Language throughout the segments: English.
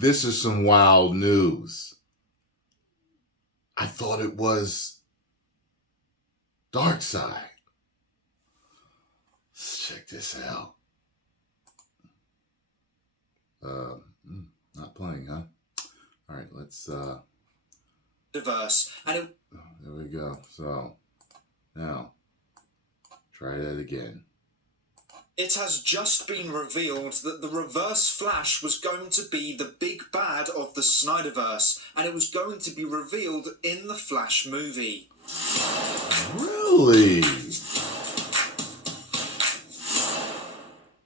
This is some wild news. I thought it was Darkseid. Let's check this out. Not playing, huh? All right, let's diverse, and there we go. So now try that again. It has just been revealed that the Reverse Flash was going to be the big bad of the SNYDERVERSE, and it was going to be revealed in the Flash movie. Really?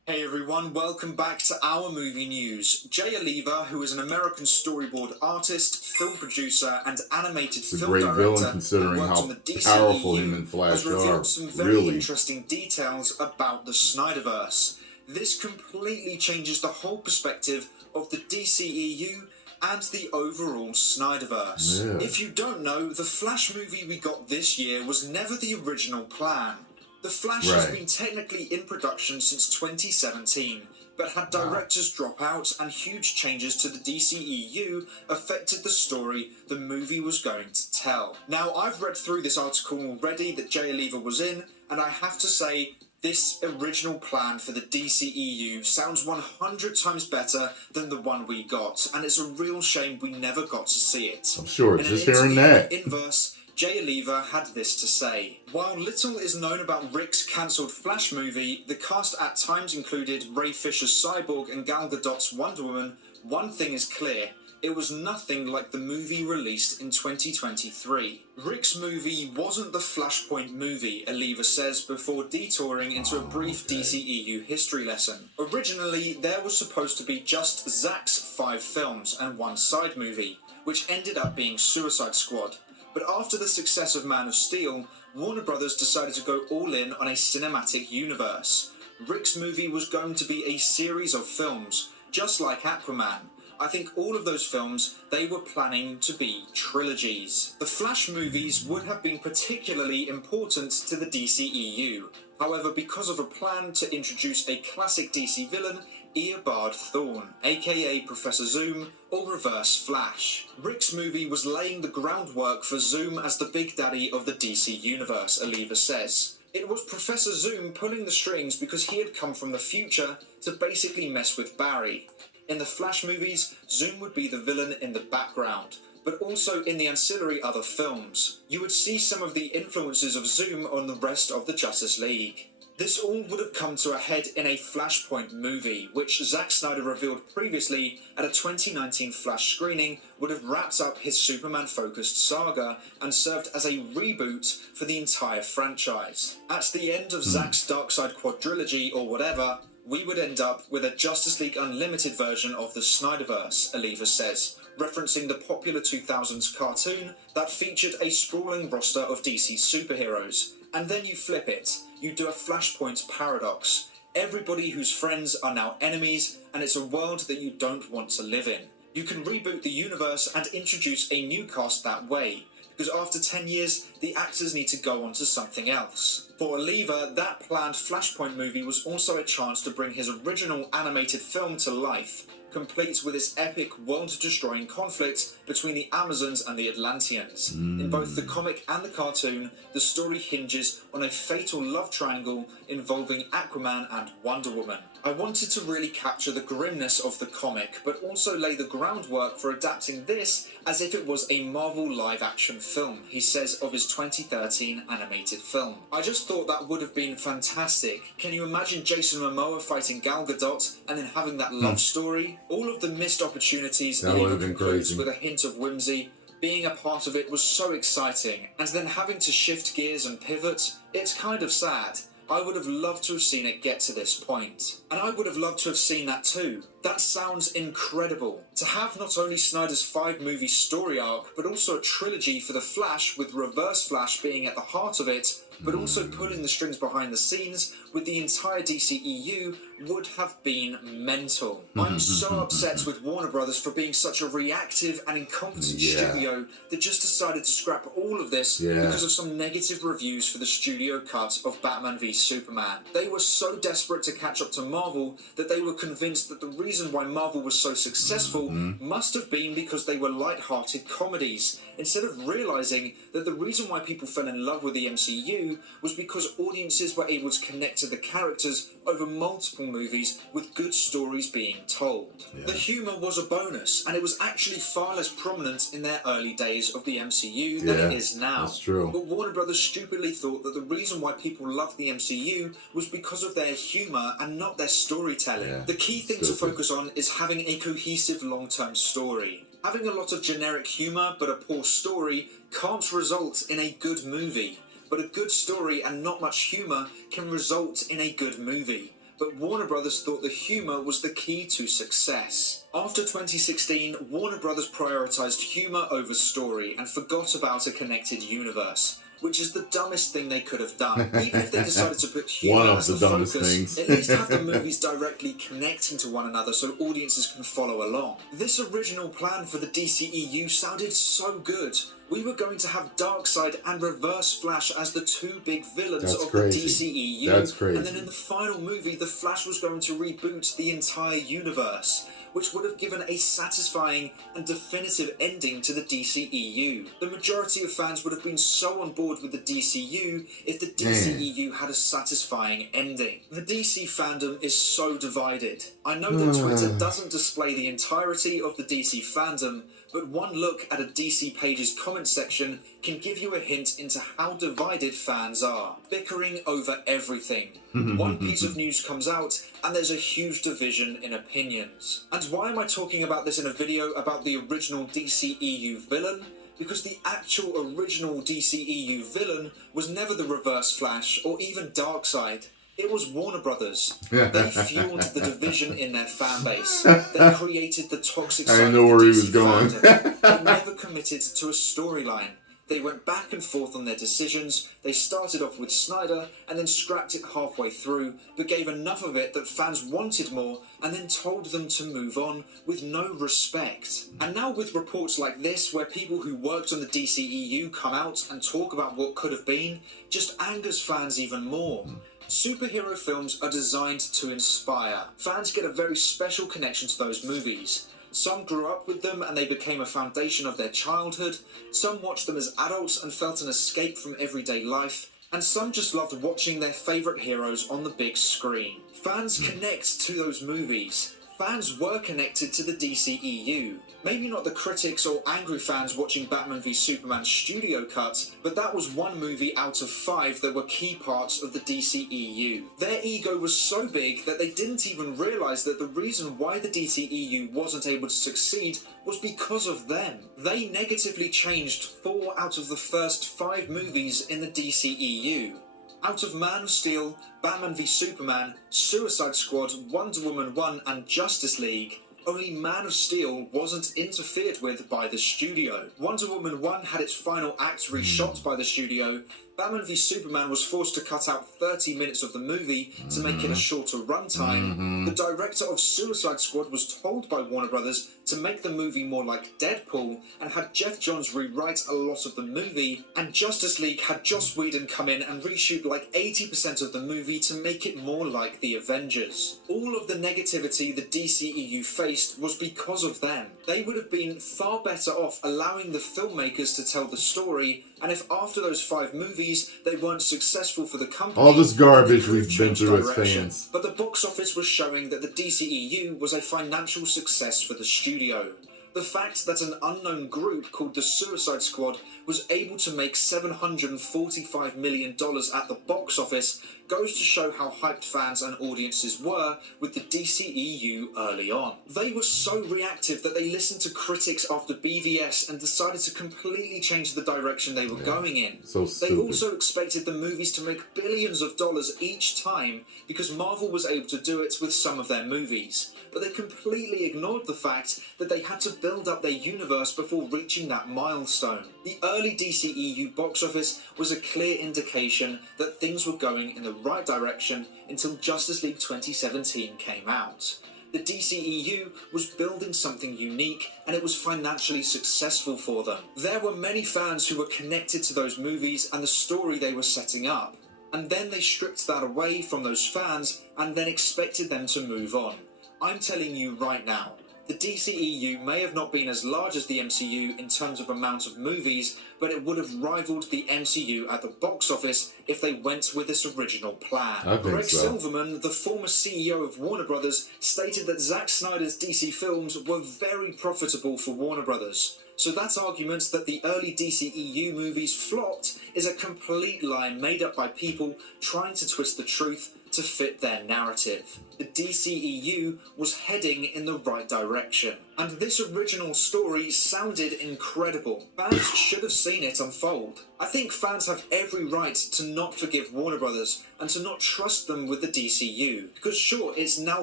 Hey everyone, welcome back to our movie news. Jay Oliva, who is an American storyboard artist, film producer, and animated film director, villain, considering worked how on the DCEU, powerful him and Flash has revealed are. some very interesting details about the SNYDERVERSE. This completely changes the whole perspective of the DCEU and the overall SNYDERVERSE. Yeah. If you don't know, the Flash movie we got this year was never the original plan. The Flash has been technically in production since 2017, but had directors drop out and huge changes to the DCEU affected the story the movie was going to tell. Now, I've read through this article already that Jay Oliva was in, and I have to say, this original plan for the DCEU sounds 100 times better than the one we got, and it's a real shame we never got to see it. I'm sure, just hearing that. Inverse, Jay Oliva had this to say. While little is known about Rick's cancelled Flash movie, the cast at times included Ray Fisher's Cyborg and Gal Gadot's Wonder Woman, one thing is clear. It was nothing like the movie released in 2023. Rick's movie wasn't the Flashpoint movie, Oliva says before detouring into a brief DCEU history lesson. Originally, there was supposed to be just Zack's 5 films and one side movie, which ended up being Suicide Squad. But after the success of Man of Steel, Warner Brothers decided to go all in on a cinematic universe. Rick's movie was going to be a series of films, just like Aquaman. I think all of those films, they were planning to be trilogies. The Flash movies would have been particularly important to the DCEU. However, because of a plan to introduce a classic DC villain, Eobard Thawne, aka Professor Zoom, or Reverse Flash. Rick's movie was laying the groundwork for Zoom as the big daddy of the DC universe, Oliva says. It was Professor Zoom pulling the strings because he had come from the future to basically mess with Barry. In the Flash movies, Zoom would be the villain in the background, but also in the ancillary other films. You would see some of the influences of Zoom on the rest of the Justice League. This all would have come to a head in a Flashpoint movie, which Zack Snyder revealed previously at a 2019 Flash screening would have wrapped up his Superman-focused saga and served as a reboot for the entire franchise. At the end of Zack's Darkseid quadrilogy or whatever, we would end up with a Justice League Unlimited version of the SNYDERVERSE, Oliva says, referencing the popular 2000s cartoon that featured a sprawling roster of DC superheroes. And then you flip it. You do a Flashpoint paradox. Everybody whose friends are now enemies, and it's a world that you don't want to live in. You can reboot the universe and introduce a new cast that way, because after 10 years, the actors need to go on to something else. For Oliva, that planned Flashpoint movie was also a chance to bring his original animated film to life, complete with its epic world-destroying conflict between the Amazons and the Atlanteans. In both the comic and the cartoon, the story hinges on a fatal love triangle involving Aquaman and Wonder Woman. I wanted to really capture the grimness of the comic, but also lay the groundwork for adapting this as if it was a Marvel live-action film, he says of his 2013 animated film. I just thought that would have been fantastic. Can you imagine Jason Momoa fighting Gal Gadot and then having that love story? All of the missed opportunities, and even concludes with a hint of whimsy. Being a part of it was so exciting, and then having to shift gears and pivot, it's kind of sad. I would have loved to have seen it get to this point. And I would have loved to have seen that too. That sounds incredible. To have not only Snyder's 5-movie story arc, but also a trilogy for The Flash, with Reverse Flash being at the heart of it, but also pulling the strings behind the scenes with the entire DCEU would have been mental. I'm so upset with Warner Brothers for being such a reactive and incompetent studio that just decided to scrap all of this because of some negative reviews for the studio cut of Batman v Superman. They were so desperate to catch up to Marvel that they were convinced that the reason reason why Marvel was so successful must have been because they were light-hearted comedies, instead of realizing that the reason why people fell in love with the MCU was because audiences were able to connect to the characters over multiple movies with good stories being told. Yeah. The humor was a bonus, and it was actually far less prominent in their early days of the MCU than it is now. That's true. But Warner Brothers stupidly thought that the reason why people loved the MCU was because of their humor and not their storytelling. Yeah. The key thing to focus on is having a cohesive long-term story. Having a lot of generic humor but a poor story can't result in a good movie. But a good story and not much humor can result in a good movie. But Warner Brothers thought the humor was the key to success. After 2016, Warner Brothers prioritized humor over story and forgot about a connected universe, which is the dumbest thing they could have done. Even if they decided to put humor as the focus, at least have the movies directly connecting to one another so audiences can follow along. This original plan for the DCEU sounded so good. We were going to have Darkseid and Reverse Flash as the two big villains of the DCEU. That's crazy. And then in the final movie, the Flash was going to reboot the entire universe, which would have given a satisfying and definitive ending to the DCEU. The majority of fans would have been so on board with the DCU if the DCEU had a satisfying ending. The DC fandom is so divided. I know that Twitter doesn't display the entirety of the DC fandom, but one look at a DC page's comment section can give you a hint into how divided fans are, bickering over everything. One piece of news comes out, and there's a huge division in opinions. And why am I talking about this in a video about the original DCEU villain? Because the actual original DCEU villain was never the Reverse Flash or even Darkseid. It was Warner Brothers. They fueled the division in their fan base. They created the toxic side of the DC fandom. They never committed to a storyline. They went back and forth on their decisions. They started off with Snyder and then scrapped it halfway through, but gave enough of it that fans wanted more and then told them to move on with no respect. And now with reports like this, where people who worked on the DCEU come out and talk about what could have been, just angers fans even more. Superhero films are designed to inspire. Fans get a very special connection to those movies. Some grew up with them and they became a foundation of their childhood. Some watched them as adults and felt an escape from everyday life. And some just loved watching their favourite heroes on the big screen. Fans connect to those movies. Fans were connected to the DCEU. Maybe not the critics or angry fans watching Batman v Superman studio cut, but that was one movie out of 5 that were key parts of the DCEU. Their ego was so big that they didn't even realise that the reason why the DCEU wasn't able to succeed was because of them. They negatively changed 4 out of the first 5 movies in the DCEU. Out of Man of Steel, Batman v Superman, Suicide Squad, Wonder Woman 1 and Justice League, only Man of Steel wasn't interfered with by the studio. Wonder Woman 1 had its final act reshot by the studio. Batman v Superman was forced to cut out 30 minutes of the movie to make it a shorter runtime. The director of Suicide Squad was told by Warner Brothers to make the movie more like Deadpool and had Jeff Johns rewrite a lot of the movie, and Justice League had Joss Whedon come in and reshoot like 80% of the movie to make it more like the Avengers. All of the negativity the DCEU faced was because of them. They would have been far better off allowing the filmmakers to tell the story, and if after those 5 movies they weren't successful for the company, all this garbage we've been through as fans. But the box office was showing that the DCEU was a financial success for the studio. The fact that an unknown group called the Suicide Squad was able to make $745 million at the box office goes to show how hyped fans and audiences were with the DCEU early on. They were so reactive that they listened to critics after BVS and decided to completely change the direction they were going in. So they also expected the movies to make billions of dollars each time because Marvel was able to do it with some of their movies. But they completely ignored the fact that they had to build up their universe before reaching that milestone. The early DCEU box office was a clear indication that things were going in the right direction until Justice League 2017 came out. The DCEU was building something unique and it was financially successful for them. There were many fans who were connected to those movies and the story they were setting up. And then they stripped that away from those fans and then expected them to move on. I'm telling you right now, the DCEU may have not been as large as the MCU in terms of amount of movies, but it would have rivaled the MCU at the box office if they went with this original plan. I think Greg so. Silverman, the former CEO of Warner Brothers, stated that Zack Snyder's DC films were very profitable for Warner Brothers. So that argument that the early DCEU movies flopped is a complete lie made up by people trying to twist the truth to fit their narrative. The DCEU was heading in the right direction, and this original story sounded incredible. Fans should have seen it unfold. I think fans have every right to not forgive Warner Brothers and to not trust them with the DCU, because sure, it's now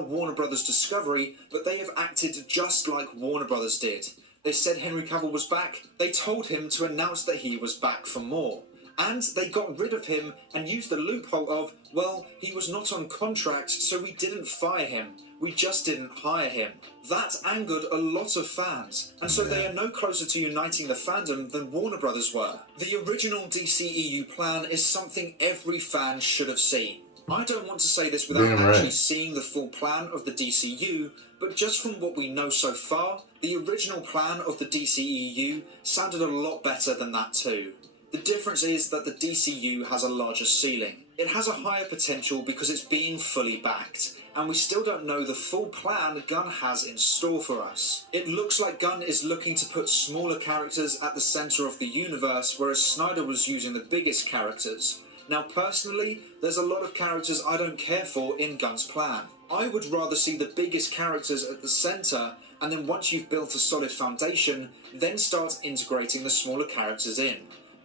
Warner Brothers Discovery, but they have acted just like Warner Brothers did. They said Henry Cavill was back, they told him to announce that he was back for more. And they got rid of him and used the loophole of, well, he was not on contract, so we didn't fire him. We just didn't hire him. That angered a lot of fans, and so they are no closer to uniting the fandom than Warner Brothers were. The original DCEU plan is something every fan should have seen. I don't want to say this without actually seeing the full plan of the DCU, but just from what we know so far, the original plan of the DCEU sounded a lot better than that too. The difference is that the DCU has a larger ceiling. It has a higher potential because it's being fully backed, and we still don't know the full plan Gunn has in store for us. It looks like Gunn is looking to put smaller characters at the centre of the universe, whereas Snyder was using the biggest characters. Now personally, there's a lot of characters I don't care for in Gunn's plan. I would rather see the biggest characters at the centre, and then once you've built a solid foundation, then start integrating the smaller characters in.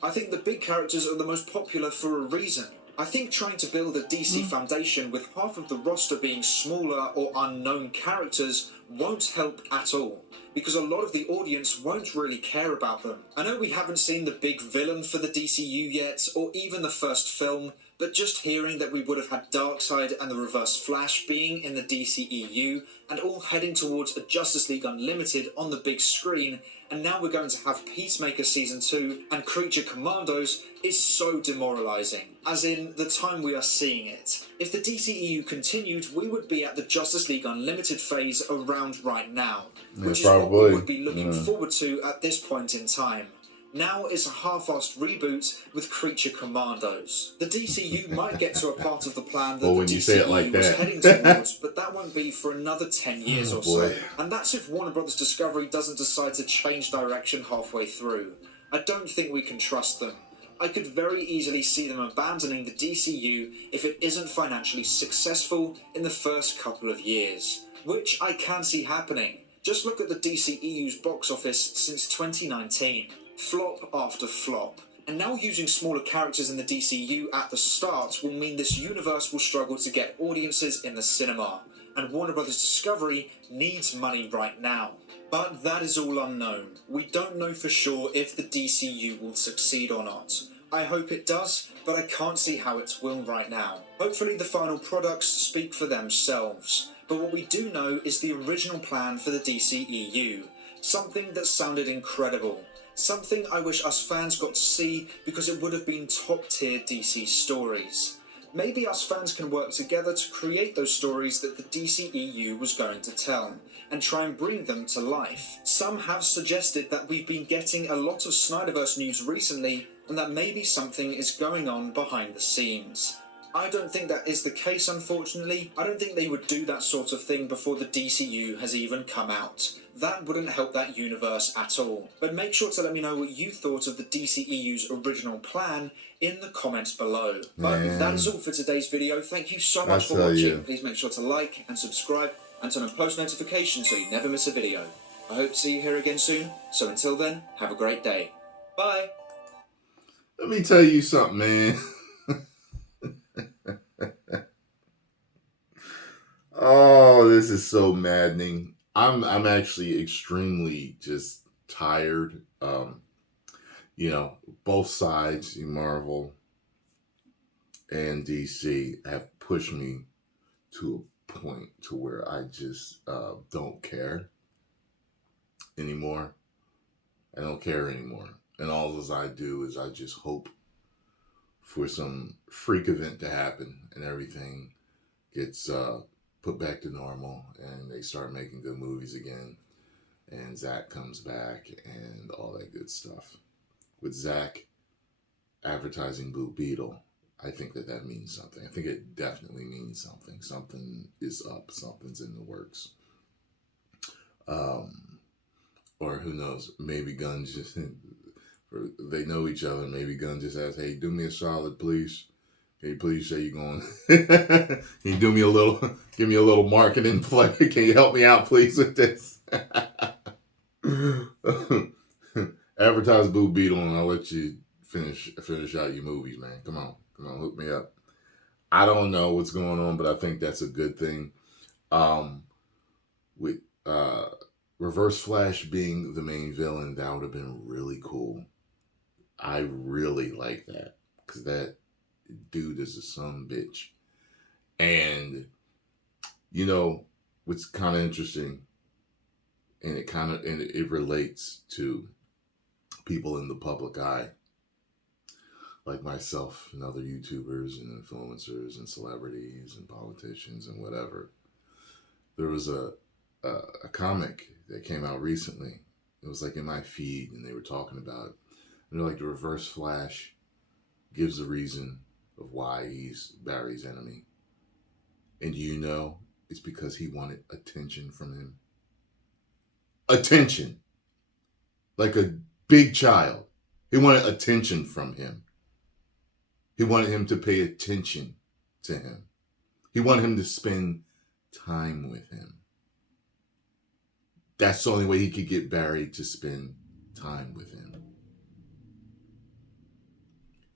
I think the big characters are the most popular for a reason. I think trying to build a DC foundation with half of the roster being smaller or unknown characters won't help at all, because a lot of the audience won't really care about them. I know we haven't seen the big villain for the DCU yet, or even the first film, but just hearing that we would have had Darkseid and the Reverse Flash being in the DCEU, and all heading towards a Justice League Unlimited on the big screen, and now we're going to have Peacemaker Season 2 and Creature Commandos, is so demoralising, as in the time we are seeing it. If the DCEU continued, we would be at the Justice League Unlimited phase around right now, which is what we would be looking forward to at this point in time. Now it's a half-assed reboot with Creature Commandos. The DCU might get to a part of the plan that the DCU was heading towards, but that won't be for another 10 years or so. And that's if Warner Brothers Discovery doesn't decide to change direction halfway through. I don't think we can trust them. I could very easily see them abandoning the DCU if it isn't financially successful in the first couple of years, which I can see happening. Just look at the DCEU's box office since 2019. Flop after flop. And now using smaller characters in the DCU at the start will mean this universe will struggle to get audiences in the cinema, and Warner Brothers Discovery needs money right now. But that is all unknown. We don't know for sure if the DCU will succeed or not. I hope it does, but I can't see how it will right now. Hopefully the final products speak for themselves. But what we do know is the original plan for the DCEU. Something that sounded incredible. Something I wish us fans got to see because it would have been top-tier DC stories. Maybe us fans can work together to create those stories that the DCEU was going to tell, and try and bring them to life. Some have suggested that we've been getting a lot of Snyderverse news recently, and that maybe something is going on behind the scenes. I don't think that is the case, unfortunately. I don't think they would do that sort of thing before the DCU has even come out. That wouldn't help that universe at all. But make sure to let me know what you thought of the DCEU's original plan in the comments below. But that is all for today's video. Thank you so much for watching. Please make sure to like and subscribe and turn on post notifications so you never miss a video. I hope to see you here again soon. So until then, have a great day. Bye. Let me tell you something, man. Oh, this is so maddening. I'm actually extremely just tired. You know, both sides, Marvel and DC, have pushed me to a point to where I just don't care anymore. I don't care anymore. And all as I do is I just hope for some freak event to happen and everything gets put back to normal and they start making good movies again. And Zach comes back and all that good stuff. With Zach advertising Blue Beetle, I think that means something. I think it definitely means something. Something is up. Something's in the works. Or who knows? Maybe Gunn just they know each other. Maybe Gunn just asks, "Hey, do me a solid, please. Can you please say you're going? Can you do me a little? Give me a little marketing play. Can you help me out, please, with this?" Advertise Blue Beetle, and I'll let you finish out your movies, man. Come on, hook me up. I don't know what's going on, but I think that's a good thing. With Reverse Flash being the main villain, that would have been really cool. I really like that because that dude is a son bitch. And you know what's kind of interesting, and it relates to people in the public eye, like myself and other YouTubers and influencers and celebrities and politicians and whatever. There was a comic that came out recently. It was like in my feed, and they were talking about it. And they're like, the Reverse Flash gives the reason of why he's Barry's enemy. And you know, it's because he wanted attention from him. Attention. Like a big child. He wanted attention from him. He wanted him to pay attention to him. He wanted him to spend time with him. That's the only way he could get Barry to spend time with him.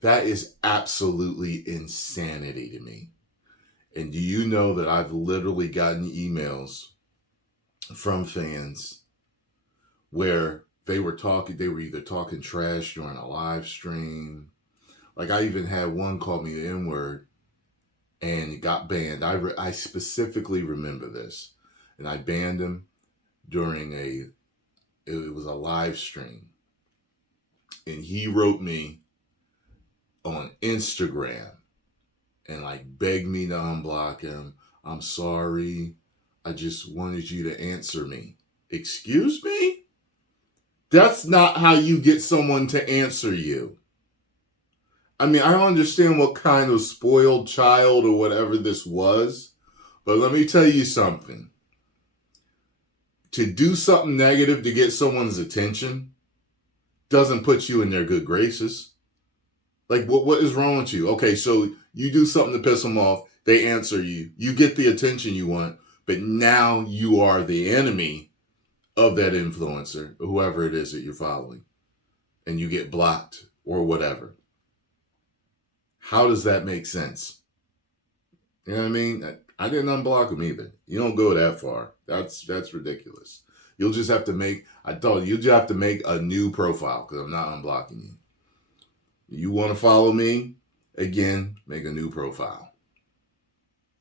That is absolutely insanity to me. And do you know that I've literally gotten emails from fans where they were either talking trash during a live stream. Like I even had one call me the N-word and got banned. I specifically remember this. And I banned him during it was a live stream. And he wrote me on Instagram and like begged me to unblock him. I'm sorry. I just wanted you to answer me. Excuse me? That's not how you get someone to answer you. I mean, I don't understand what kind of spoiled child or whatever this was, but let me tell you something. To do something negative to get someone's attention doesn't put you in their good graces. Like, what is wrong with you? Okay, so you do something to piss them off, they answer you, you get the attention you want, but now you are the enemy of that influencer, or whoever it is that you're following, and you get blocked or whatever. How does that make sense? You know what I mean? I didn't unblock him either. You don't go that far. That's ridiculous. You'll just have to make a new profile because I'm not unblocking you. You want to follow me? Again, make a new profile.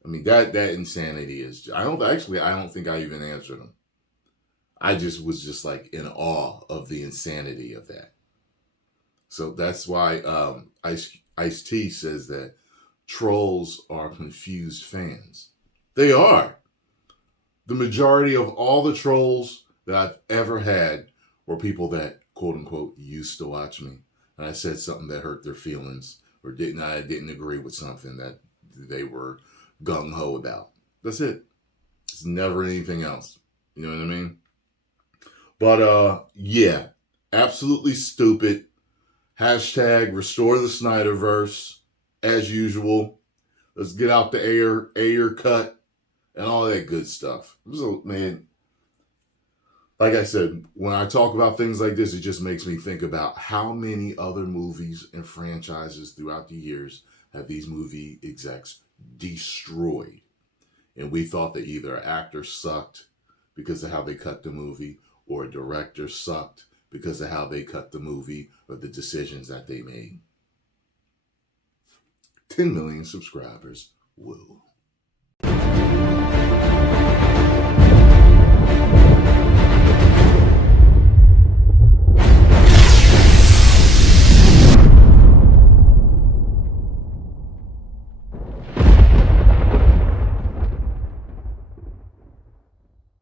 I mean, that insanity is, I don't think I even answered him. I just was like in awe of the insanity of that. So that's why Ice-T says that trolls are confused fans. They are. The majority of all the trolls that I've ever had were people that, quote unquote, used to watch me. And I said something that hurt their feelings or I didn't agree with something that they were gung-ho about. That's it. It's never anything else. You know what I mean? But yeah, absolutely stupid. Hashtag restore the SNYDERVERSE as usual. Let's get out the Ayer cut and all that good stuff. So, man, like I said, when I talk about things like this, it just makes me think about how many other movies and franchises throughout the years have these movie execs destroyed. And we thought that either an actor sucked because of how they cut the movie, or a director sucked because of how they cut the movie or the decisions that they made. 10 million subscribers. Woo.